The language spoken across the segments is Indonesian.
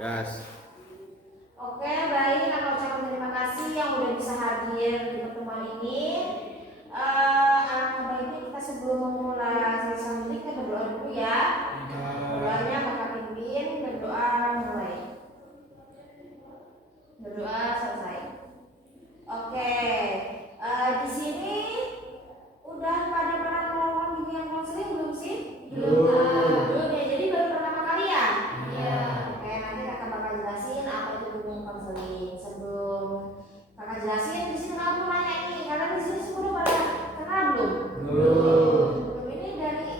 Gas. Oke, baik. Aku ucapkan terima kasih yang udah bisa hadir di pertemuan ini. Alangkah baiknya kita sebelum memulai sesi selanjutnya kita berdoa dulu ya. Doanya Kakak pimpin, berdoa mulai. Berdoa selesai. Oke, di sini udah pada pernah melakukan bimbingan konseling belum sih? Belum ya. Jadi baru pertama kali ya? Iya. Oke, nanti Kakak bakal jelasin apa itu bimbingan konseling. Sebelum Kakak jelasin, di sini aku nanya nih, karena di sini semua pada kenal belum? Belum. Ini dari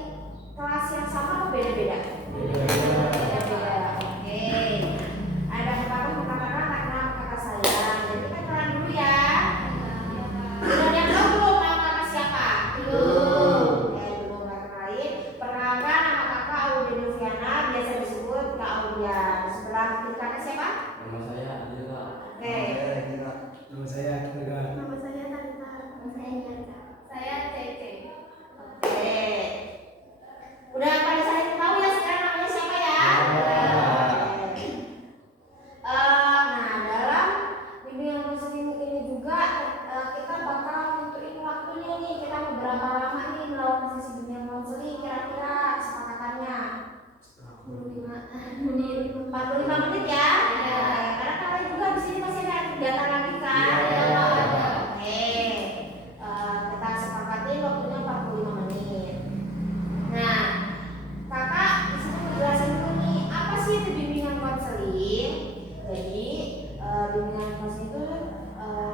kelas yang sama atau beda-beda? Beda-beda. Oke. Ada kepala mengatakan nama kakak saya. Jadi kita kenalan dulu ya. Sudah ada yang tahu belum nama kakak siapa? Belum. Oke, belum kenalin. Perkenalkan nama kakak Audia Noviana, biasa disebut Kak Audia. Sebelah kiri kakak siapa? Nama saya Adila. Oke. Nama saya Kira. Nama saya Talita. Nama saya Nyata. Saya Cece. Oke. Udah pada saling tahu ya sekarang namanya siapa ya? Oke. Nah, dalam bimbingan konseling ini juga kita bakal tentuin waktunya nih. Kita mau berapa lama nih melakukan sesi bimbingan konseling kira-kira kesepakatannya? 45 menit ya? Karena kalian juga di sini masih ada kegiatan lagi kan? Oke. Kita sepakatin waktunya 45 menit. Nah, kakak di sini menjelaskan dulu nih apa sih itu bimbingan konseling. Jadi bimbingan konseling itu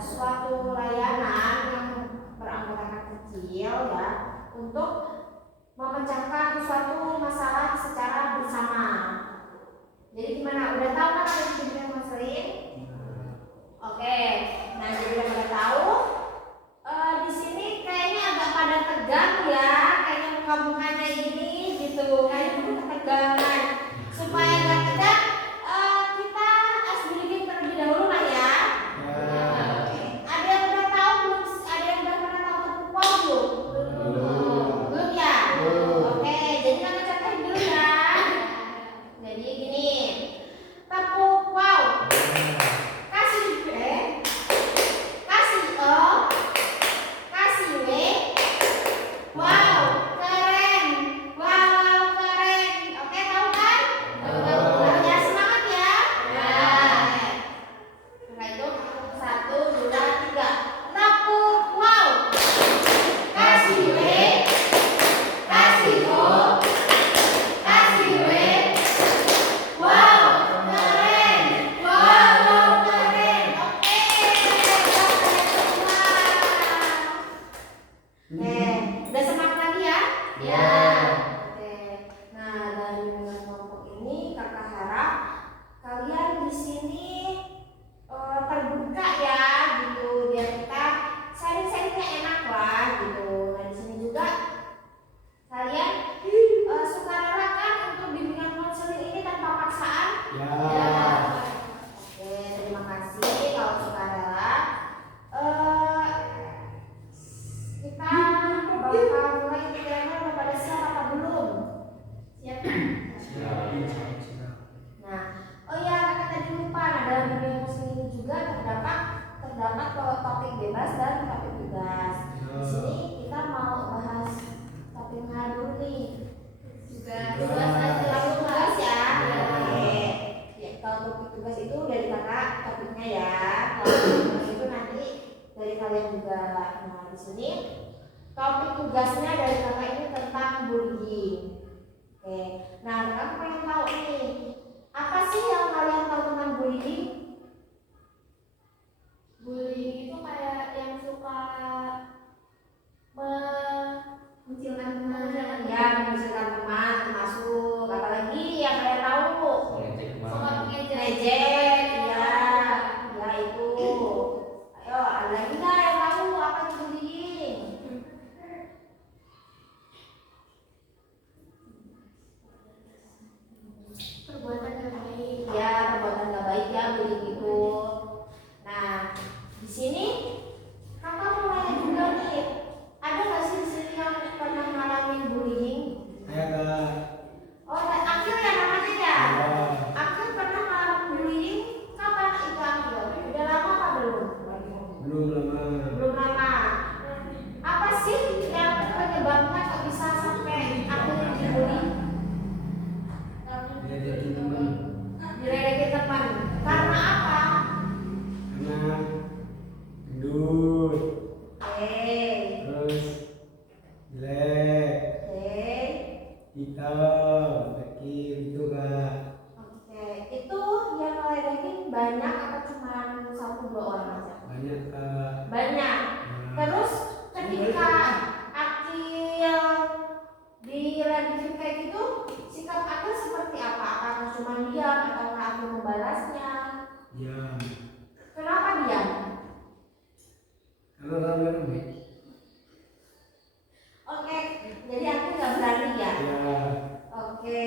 suatu layanan yang beranggotakan kecil ya untuk memecahkan suatu masalah secara bersama. Jadi gimana? Udah tahu kan apa bimbingan konseling? Oke. Nah, jadi udah tahu. Di sini kayaknya agak pada tegang ya, kayaknya muka-mukanya ini gitu, kayaknya perlu ketegangan. Supaya nggak tegang, kita briefing terlebih dahulu lah ya. Oke. Ada yang udah tahu belum? Ada yang udah pernah tahu tepuk wow belum? Belum ya? Oke, jadi kita contohin dulu ya. Jadi gini, tepuk wow. Kasih B, kasih O, kasih W. Wow, keren. Wow, keren. Oke, tahu kan? Ya, semangat ya. Nah, itu 1, 2, 3. Tepuk wow. Kasih W, kasih O, kasih W. Wow, keren. Wow, keren. Oke, udah semangat lagi ya? Ya. Oke. Nah, dari bimbingan kelompok ini kakak harap kalian di sini terbuka ya gitu, biar kita sharing-sharingnya enak lah gitu. Nah, di sini juga kalian sukarela kan untuk bimbingan konseling ini tanpa paksaan? Ya. Oke, terima kasih kalau sukarela. Kita bakal mulai kira-kira udah pada siap apa belum? Siap kan? Nah, oh ya kakak tadi lupa. Nah, dalam bimbingan konseling ini juga terdapat topik bebas dan topik tugas. Di sini kita mau bahas topiknya dulu nih. Tugas ya. Oke. Ya, kalau topik tugas itu dari kakak topiknya ya. Kalau tugas itu nanti dari kalian juga. Nah, di sini topik tugasnya dari kakak ini tentang bullying. Oke. Nah, kakak pengen tahu nih, apa sih yang kalian tahu tentang bullying? Bullying itu kayak yang suka mengucilkan teman. Ya, mengusirkan teman termasuk apalagi yang kalian tahu? Suka mengejek. Ngejek, ya itu. Ayo, ada lagi nggak yang tahu apa itu bullying? membalasnya? Diam. Kenapa diam? Karena rame-rame. Oke, jadi aku nggak berani ya? Ya. Oke.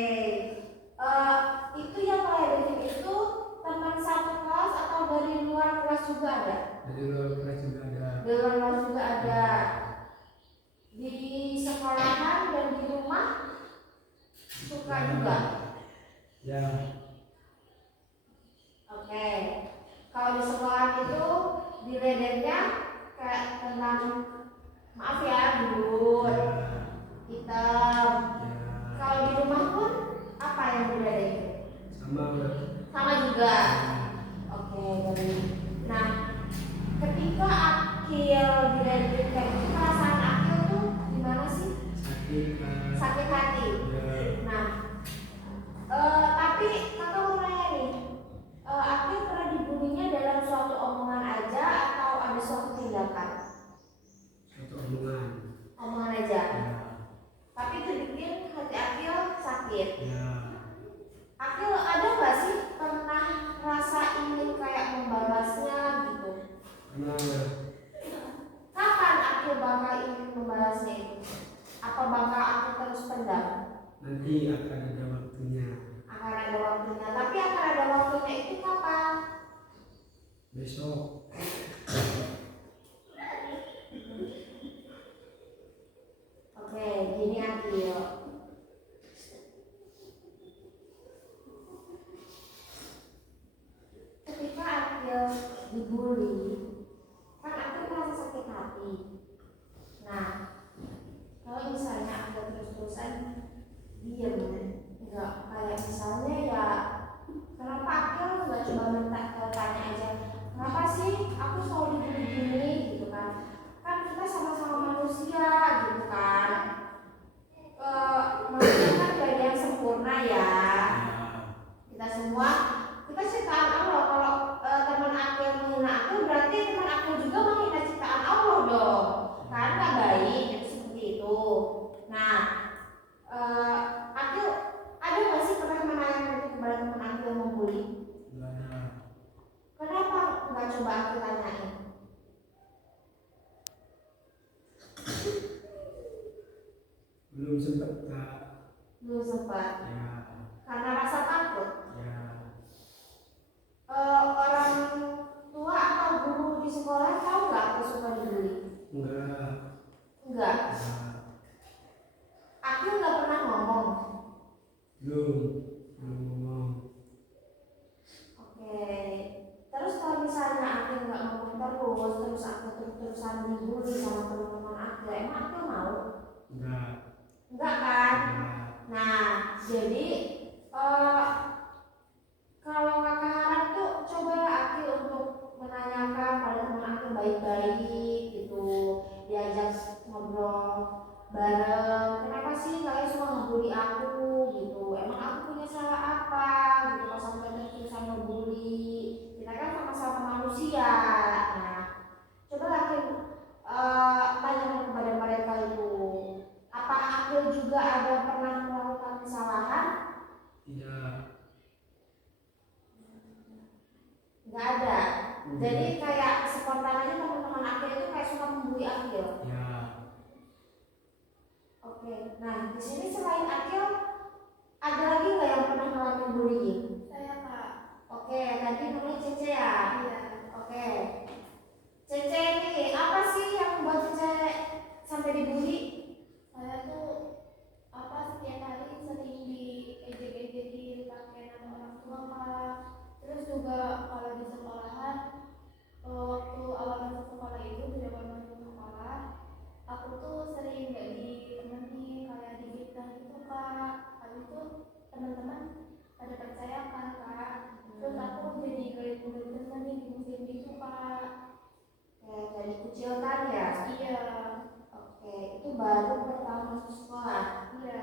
Itu yang ngeledekin itu teman satu kelas atau dari luar kelas juga ada? Dari luar kelas juga ada. Dari luar kelas juga ada. Di sekolahan dan di rumah suka juga. Ya. Oke. Kalau di sekolah itu diledeknya kayak tentang maaf ya gendut, Ya. hitam. Ya. Kalau di rumah pun apa yang diledekin? Sama. Sama juga. Oke, baik. Nah, ketika Akil diledekin kayak gitu, perasaan Akil tuh gimana sih? Sakit. Sakit hati. Ya. Nah, tapi kakak mau nanya nih, Akil pernah dibulinya dalam suatu omongan aja atau ada suatu tindakan? Satu omongan. Omongan aja. Ya. Tapi itu bikin hati Akil sakit. Ya. Akil ada nggak sih pernah rasa ingin kayak membalasnya gitu? Karena Kapan Akil bakal ingin membalasnya itu? Apa bakal Akil terus pendam? nanti akan ada waktunya. Akan ada waktunya. Tapi akan ada waktunya itu kapan? Besok. Oke, gini Akil. Ketika Akil dibully, kan Akil merasa sakit hati. Nah, kalau misalnya Akil terus-terusan diam, nggak kayak misalnya ya, kenapa Akil nggak coba minta tanya aja, kenapa sih aku selalu dibully gini gitu kan? Kan kita sama-sama manusia gitu kan. Manusia kan gak ada yang sempurna ya. Kita semua, kita ciptaan Allah. Kalau teman aku yang menghina aku, berarti teman aku juga menghina ciptaan Allah dong. Kan gak baik, itu seperti itu. Nah, aku ada nggak sih pernah menanyakan itu kepada teman aku yang membuli? Enggak ada. Kenapa nggak coba aku tanyain? Belum sempat, Kak. Belum sempat. Ya. Karena rasa takut. Ya. Orang tua atau guru di sekolah tahu nggak aku suka dibully? Enggak. Enggak. Ya. Aku nggak pernah ngomong. Belum ngomong. Oke. Terus kalau misalnya aku nggak ngomong terus aku terus-terusan dibully sama teman-teman aku, emang aku mau? Enggak. Enggak kan? Enggak. Nah, jadi kalau kakak harap tuh coba aku untuk menanyakan pada teman aku baik-baik gitu, diajak ngobrol bareng. Kenapa sih kalian semua ngebully aku gitu? Emang aku punya salah apa gitu? Pas sampai terus-terusan ngebully, kita kan sama-sama manusia. Nah, coba aku tanyakan kepada mereka itu, apa aku juga ada pernah melakukan kesalahan? Tidak. Nggak ada. Jadi kayak spontan aja teman-teman Akil itu kayak suka membuli Akil. Ya. Oke. Nah di sini selain Akil ada lagi nggak yang pernah ngalamin bullying? Saya Kak. Oke. Tadi namanya Cece ya. Iya. Oke. Cece ini apa sih yang membuat Cece sampai dibully? Saya tuh setiap hari sering diejek-ejekin pakai nama orang tua Kak. Terus juga kalau di sekolahan, waktu awal masuk sekolah itu di awal masuk sekolah, aku tuh sering nggak ditemenin, kayak digigit gitu Kak. Habis itu teman-teman pada percaya kan Kak. Terus aku jadi gak temenin di musim itu Kak. Kayak dari kecil kan ya? Iya. Oke. Itu baru pertama masuk sekolah. Iya.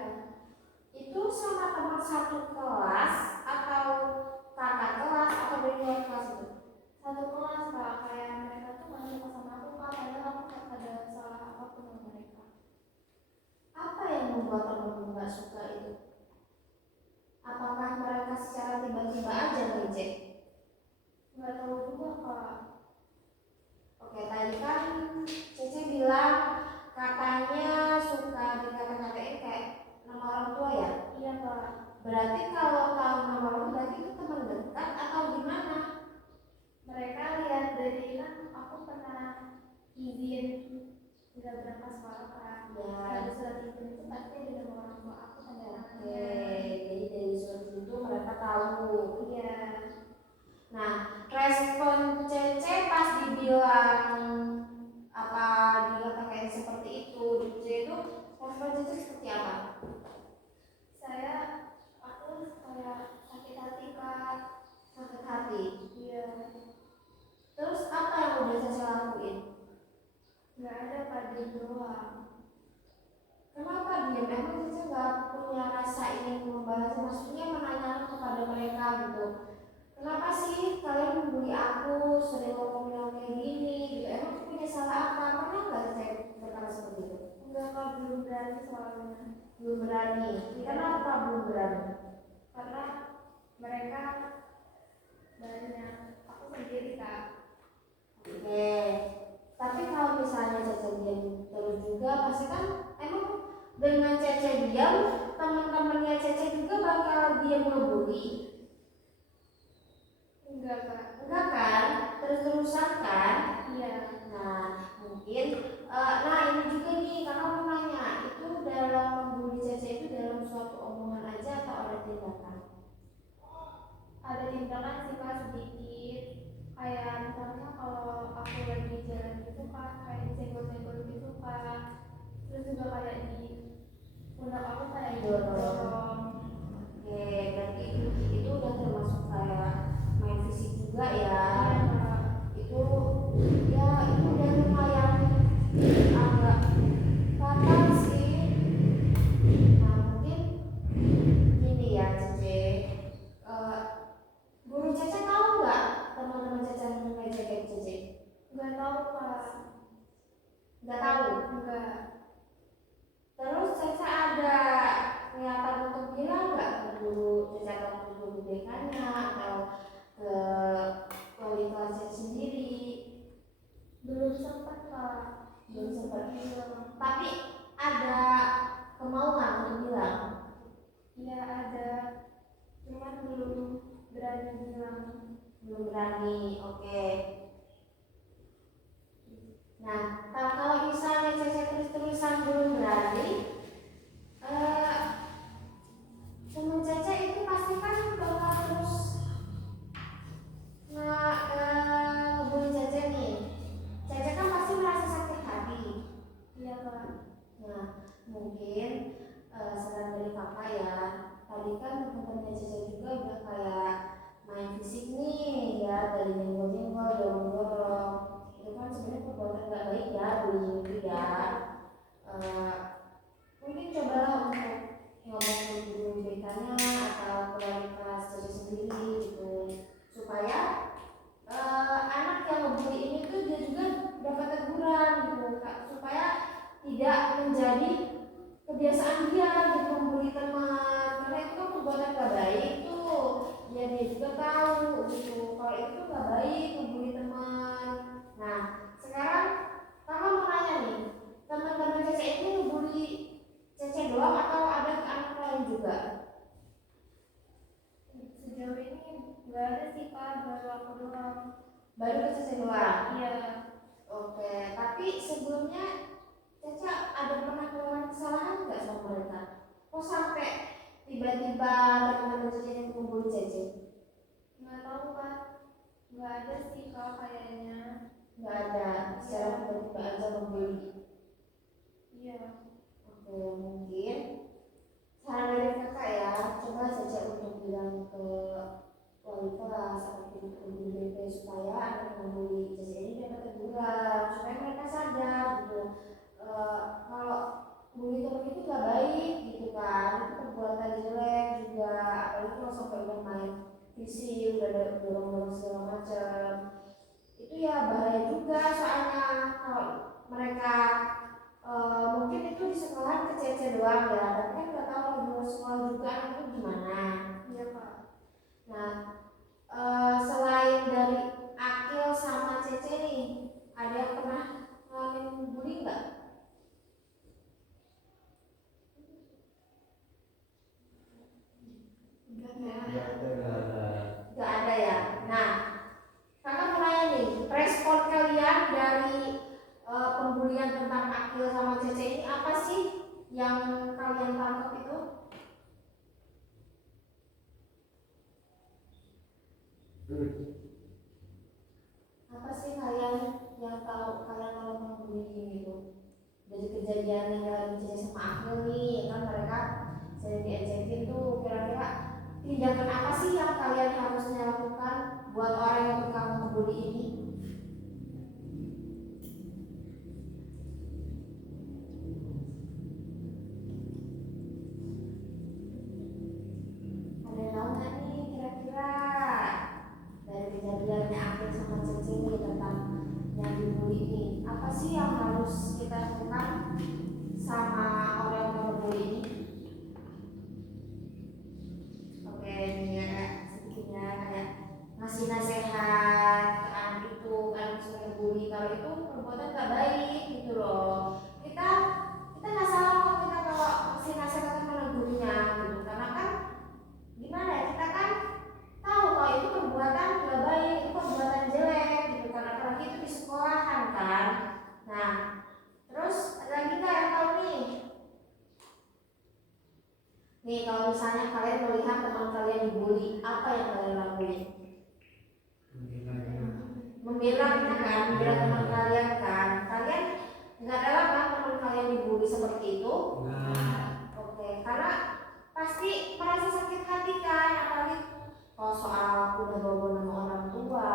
Itu sama teman satu kelas atau kakak kelas atau dari luar kelas itu? Satu kelas Kak, kayak mereka tuh nggak suka sama aku Kak, padahal aku nggak ada salah apapun sama mereka. Apa yang membuat temanmu nggak suka itu? Apakah mereka secara tiba-tiba aja ngejek Cece? Nggak tahu juga kak. Oke, tadi kan Cece bilang katanya suka dikata-katain kayak nama orang tua ya? Iya kak. Berarti kalau tahu nama orang tua berarti itu teman dekat atau gimana? Mereka lihat dari kan aku pernah izin nggak berangkat sekolah kan. Ya. Dari surat izin itu pasti ada nama orang tua aku tanda Oke, tangannya. jadi dari surat itu mereka tahu. Iya. Nah, respon Cece pas dibilang apa dikatakan seperti itu, Cece itu respon Cece seperti apa? Aku kayak sakit hati kak. Sakit hati. Iya. Terus apa yang udah Cece lakuin? Nggak ada kak, diem doang. Kenapa diam? Emang Cece nggak punya rasa ingin membahas, maksudnya menanyakan kepada mereka gitu. Kenapa sih kalian membuli aku, sering ngomong kayak gini gitu? Emang aku punya salah apa? Pernah nggak Cece berkata seperti itu? Enggak kak, belum berani soalnya. Belum berani. Kenapa belum berani? Karena mereka banyak, aku sendiri kak. Oke. Tapi kalau misalnya Cece diam terus juga, pasti kan emang dengan Cece diam, teman-temannya Cece juga bakal diam ngebully. Enggak kak. Enggak kan? Terus-terusan kan? Iya. Nah, mungkin nah ini juga nih, kakak mau nanya, itu dalam membuli Cece itu dalam suatu omongan aja atau ada tindakan? Ada tindakan sih kak sedikit. Kayak misalnya kalau aku lagi jalan gitu kak, kayak disenggol-senggol gitu kak. Terus juga kayak di pundak aku kayak didorong. Oke, berarti itu udah termasuk kayak main fisik juga ya. Iya kak. Itu ya itu udah lumayan agak fatal sih. Nah mungkin gini ya Cece, guru Cece tahu nggak teman-teman Cece yang ngejek Cece? Nggak tahu kak. Nggak tahu. Enggak. Terus Cece ada niatan untuk bilang nggak ke guru Cece atau ke guru BK-nya atau ke wali kelas Cece sendiri? Belum sempat kak. Belum sempat. bilang. Tapi ada kemauan untuk bilang. Iya ada, cuman belum berani bilang. Belum berani. Oke. Nah, kalau misalnya Cece terus-terusan belum berani, teman Cece itu pasti kan bakal terus ngebully Cece nih. Cece kan pasti merasa sakit hati. Iya kak. Nah, mungkin saran dari kakak ya, tadi kan teman-temannya Cece juga udah kayak main fisik nih ya, dari nyenggol-nyenggol, dorong-dorong. Itu kan sebenarnya perbuatan gak baik ya, bullying itu ya. Mungkin cobalah untuk ngomong ke guru BK-nya atau ke wali kelas Cece sendiri gitu, supaya anak yang ngebully ini tuh dia juga dapat teguran gitu, supaya tidak menjadi kebiasaan dia gitu membuli teman, karena itu kan perbuatan gak baik tuh. Dia juga tahu gitu kalau itu tuh gak baik membuli teman. Nah sekarang kakak mau nanya nih, teman-teman Cece ini ngebully Cece doang atau ada ke anak lain juga? Sejauh ini nggak ada sih kak, baru aku doang. Baru ke Cece doang? Iya. Oke, tapi sebelumnya Cece ada pernah melakukan kesalahan nggak sama mereka? Kok sampai tiba-tiba teman-teman Cece yang membuli Cece? Nggak tahu kak, nggak ada sih kak kayaknya. Nggak ada, secara tiba-tiba aja membuli. Iya. Oke, mungkin saran dari kakak ya, coba Cece untuk bilang ke wali kelas atau ke guru BP supaya anak yang membuli Cece ini dapat teguran, supaya mereka sadar gitu. Kalau bully teman itu gak baik gitu kan, itu perbuatan jelek juga, apalagi kalau sampai udah main fisik, udah ada dorong-dorong segala macam, itu ya bahaya juga. Soalnya kalau mereka mungkin itu di sekolah ke Cece doang ya, tapi kan nggak tahu di luar sekolah juga anak itu gimana. Iya kak. Nah Apa sih kalian yang tahu kalian kalau membuli gitu? Dari kejadian yang dalam cerita sama Akil nih, kan mereka sering diecekin tuh, kira-kira tindakan apa sih yang kalian harusnya lakukan buat orang yang kamu membuli ini? Ada yang tahu nggak nih kira-kira dari kejadiannya Akil sama Cece nih tentang yang dibully ini, apa sih yang harus kita lakukan sama orang yang membuli ini? Oke, ini ya sedikitnya kayak ngasih nasihat ke anak itu, anak suka bully, kalau itu perbuatan gak baik gitu loh. Kita nggak salah kok kita kalau ngasih nasihat ke anak bulinya gitu, karena kan gimana ya, kita kan tahu kalau itu perbuatan gak baik, itu perbuatan jelek gitu, karena apalagi itu di sekolahan kan. Nah, terus ada lagi nggak yang tahu nih? Nih, kalau misalnya kalian melihat teman kalian dibully, apa yang kalian lakuin? Membela kita kan, membela teman kalian kan. Kalian nggak rela kan teman kalian dibully seperti itu? Oke, karena pasti merasa sakit hati kan, apalagi kalau soal udah bawa nama orang tua,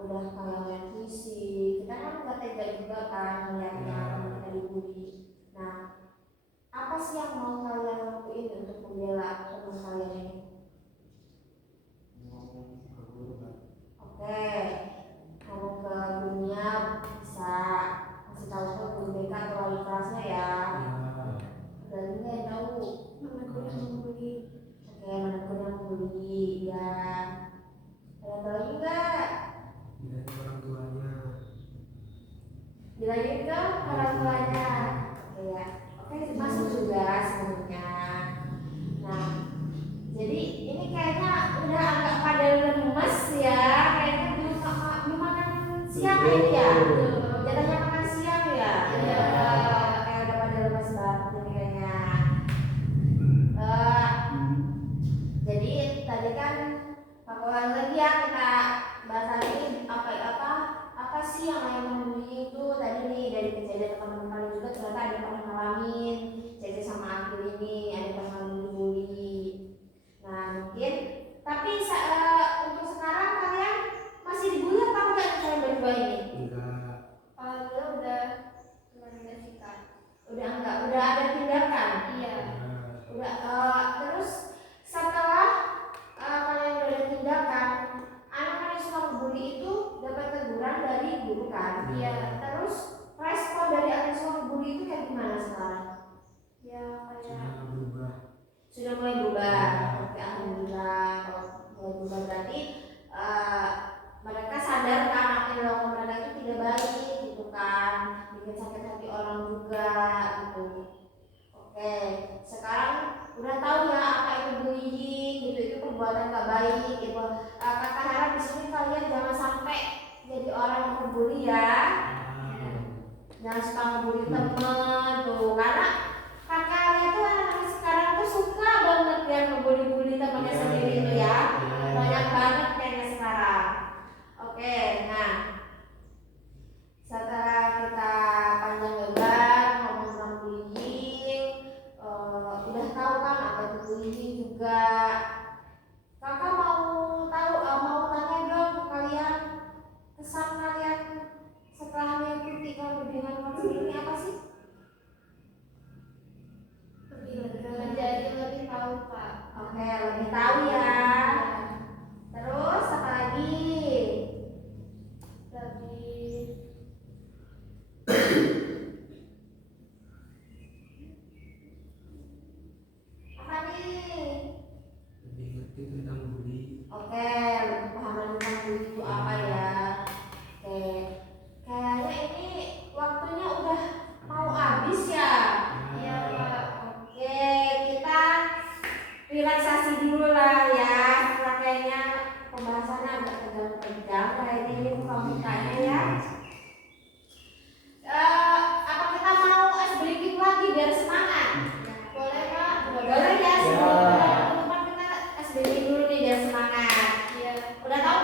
udah kayak fisik, kita kan nggak tega juga kan melihatnya teman kita dibully. Nah, apa sih yang mau kalian lakuin untuk membela teman kalian ini? Oke, ngomong ke dunia bisa kasih tahu ke guru BK atau wali kelasnya ya. Dan ini yang tahu menegur yang membuli. oke, menegur yang membuli ya. Ada lagi nggak? Dari orang tuanya. Bilangin ke orang tuanya. Oke ya. Oke, masuk juga sebenarnya. Nah, jadi ini kayaknya udah agak pada lemes ya. Kayaknya belum makan siang ini ya. Jatahnya makan siang ya. Iya. Kayak udah pada lemes banget ini kayaknya. Jadi tadi kan pakai lagi ya, kita bahas lagi apa sih yang membuli itu tadi nih, dari kejadian teman-teman kalian juga ternyata ada yang pernah ngalamin. Cece sama Akil ini ada yang pernah dibully. Nah mungkin tapi untuk sekarang kalian masih dibully apa enggak kalian berdua ini? Enggak. Alhamdulillah udah merekomendasikan. Udah enggak, udah ada tindakan. Iya. Udah terus setelah kalian udah ada tindakan, anak-anak yang suka membuli itu dapat teguran dari guru kan? Iya. Terus respon dari anak yang suka membuli itu kayak gimana sekarang? Ya kayak Sudah berubah. Sudah mulai berubah. Oke, alhamdulillah. Kalau mulai berubah berarti mereka sadar kan apa yang dilakukan mereka itu tidak baik gitu kan, bikin sakit hati orang juga gitu. Oke, sekarang udah tahu ya apa itu bullying gitu, itu perbuatan gak baik gitu. Kata Hera di sini kalian jangan sampai jadi orang yang membuli ya. Jangan suka ngebully temen tuh, karena kakaknya tuh anak-anak sekarang tuh suka banget ya ngebully-bully temannya sendiri itu ya. Banyak banget kayaknya sekarang. Oke, nah setelah kita panjang lebar ngomong tentang bullying, udah tahu kan apa itu bullying juga. Kakak mau tahu, mau tanya dong ke kalian, kesan kalian setelah mengikuti bimbingan konseling ini apa sih? lebih lega, menjadi lebih tahu Pak. Oke, lebih tahu ya. Terus apa lagi? Lebih Apa nih? Lebih ngerti tentang bully. Oke, lebih pemahaman tentang bully itu apa ya? Oke, kayaknya ini waktunya udah mau habis ya. iya Pak. Oke, kita relaksasi dulu lah ya. Setelah kayaknya pembahasannya agak tegang-tegang kayak ini muka-mukanya ya. Apa kita mau es briefing lagi biar semangat? Boleh Pak. Boleh ya, sebelum kita es briefing dulu nih biar semangat. Iya. Udah tahu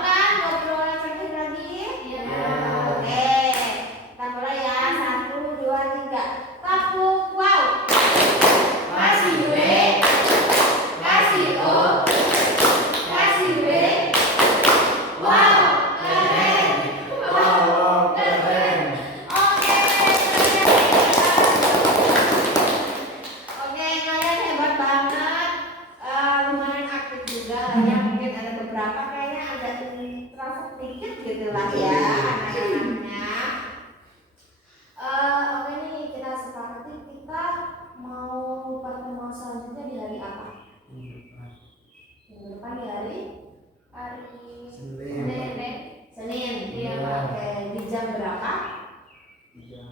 kayaknya agak terasa sedikit gitu lah ya anak-anaknya. Oke nih, kita sepakati kita mau pertemuan selanjutnya di hari apa? Minggu depan di hari Senin. Senin. Iya, Oke, di jam berapa? Jam